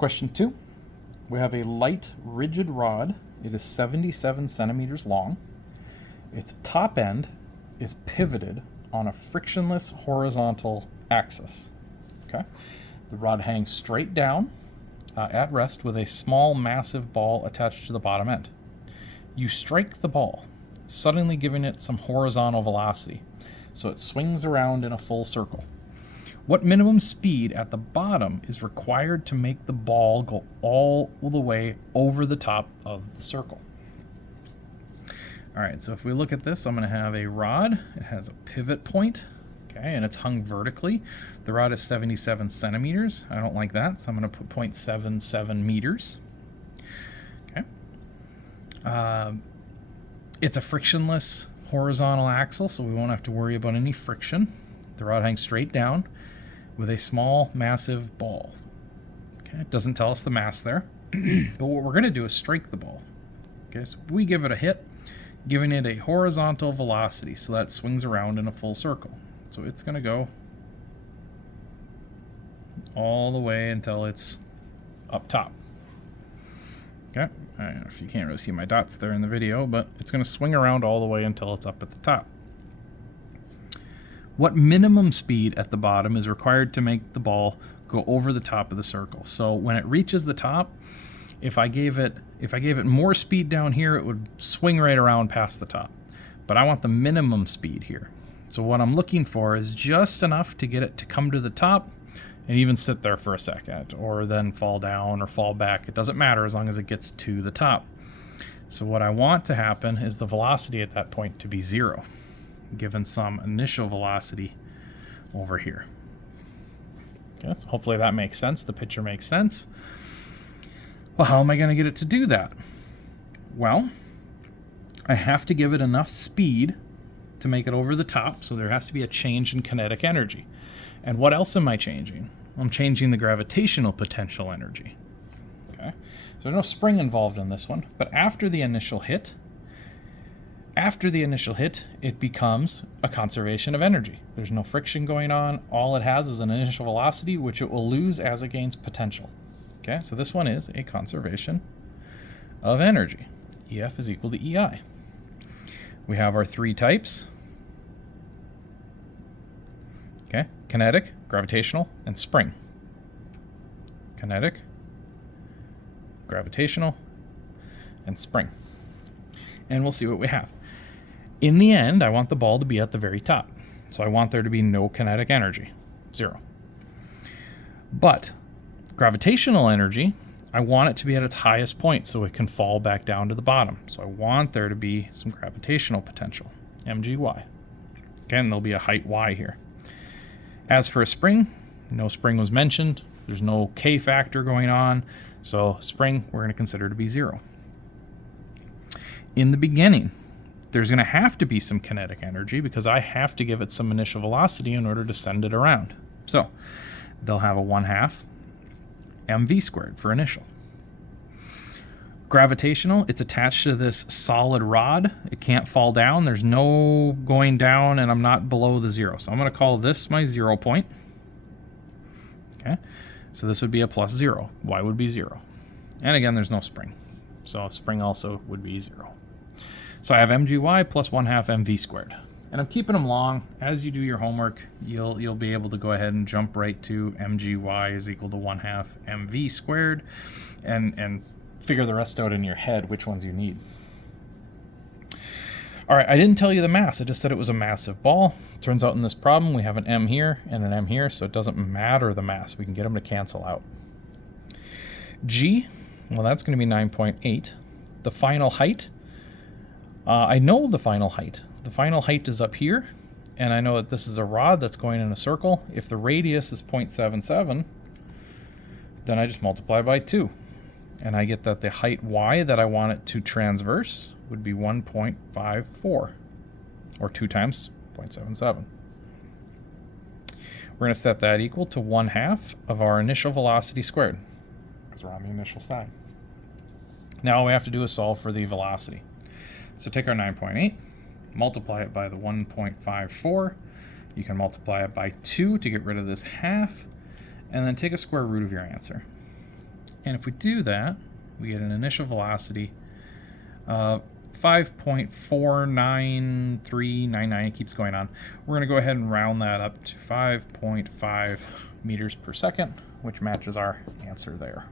Question 2. We have a light, rigid rod. It is 77 centimeters long. Its top end is pivoted on a frictionless horizontal axis. Okay. The rod hangs straight down at rest with a small, massive ball attached to the bottom end. You strike the ball, suddenly giving it some horizontal velocity, so it swings around in a full circle. What minimum speed at the bottom is required to make the ball go all the way over the top of the circle? All right, so if we look at this, I'm going to have a rod. It has a pivot point, okay, and it's hung vertically. The rod is 77 centimeters. I don't like that, so I'm going to put 0.77 meters. Okay. It's a frictionless horizontal axle, so we won't have to worry about any friction. The rod hangs straight down with a small, massive ball. Okay, it doesn't tell us the mass there, but what we're going to do is strike the ball. Okay, so we give it a hit, giving it a horizontal velocity, so that swings around in a full circle. So it's going to go all the way until it's up top. Okay, I don't know if you can't really see my dots there in the video, but it's going to swing around all the way until it's up at the top. What minimum speed at the bottom is required to make the ball go over the top of the circle? So when it reaches the top, if I gave it more speed down here, it would swing right around past the top. But I want the minimum speed here. So what I'm looking for is just enough to get it to come to the top and even sit there for a second, or then fall down or fall back. It doesn't matter as long as it gets to the top. So what I want to happen is the velocity at that point to be 0, given some initial velocity over here. Okay, so hopefully that makes sense. The picture makes sense. Well, how am I going to get it to do that? Well, I have to give it enough speed to make it over the top, so there has to be a change in kinetic energy. And what else am I changing? I'm changing the gravitational potential energy. Okay, so there's no spring involved in this one, but after the initial hit, it becomes a conservation of energy. There's no friction going on. All it has is an initial velocity, which it will lose as it gains potential. Okay, so this one is a conservation of energy. EF is equal to EI. We have our 3 types. Okay, kinetic, gravitational, and spring. Kinetic, gravitational, and spring. And we'll see what we have. In the end, I want the ball to be at the very top. So I want there to be no kinetic energy, 0. But gravitational energy, I want it to be at its highest point so it can fall back down to the bottom. So I want there to be some gravitational potential, mgy. Again, there'll be a height y here. As for a spring, no spring was mentioned. There's no K factor going on. So spring, we're going to consider to be 0. In the beginning, there's going to have to be some kinetic energy because I have to give it some initial velocity in order to send it around. So they'll have a 1/2 mv squared for initial. Gravitational, it's attached to this solid rod. It can't fall down. There's no going down, and I'm not below the 0. So I'm going to call this my 0 point. Okay, so this would be a +0. Y would be 0. And again, there's no spring. So spring also would be 0. So I have mgy plus 1/2 mv squared. And I'm keeping them long. As you do your homework, you'll be able to go ahead and jump right to mgy is equal to 1/2 mv squared and figure the rest out in your head, which ones you need. All right, I didn't tell you the mass. I just said it was a massive ball. Turns out in this problem, we have an m here and an m here, so it doesn't matter the mass. We can get them to cancel out. G, well, that's going to be 9.8. The final height, I know the final height. The final height is up here, and I know that this is a rod that's going in a circle. If the radius is 0.77, then I just multiply by 2. And I get that the height y that I want it to transverse would be 1.54, or 2 times 0.77. We're going to set that equal to 1/2 of our initial velocity squared, because we're on the initial side. Now all we have to do is solve for the velocity. So take our 9.8, multiply it by the 1.54. You can multiply it by 2 to get rid of this half, and then take a square root of your answer. And if we do that, we get an initial velocity of 5.49399. It keeps going on. We're going to go ahead and round that up to 5.5 meters per second, which matches our answer there.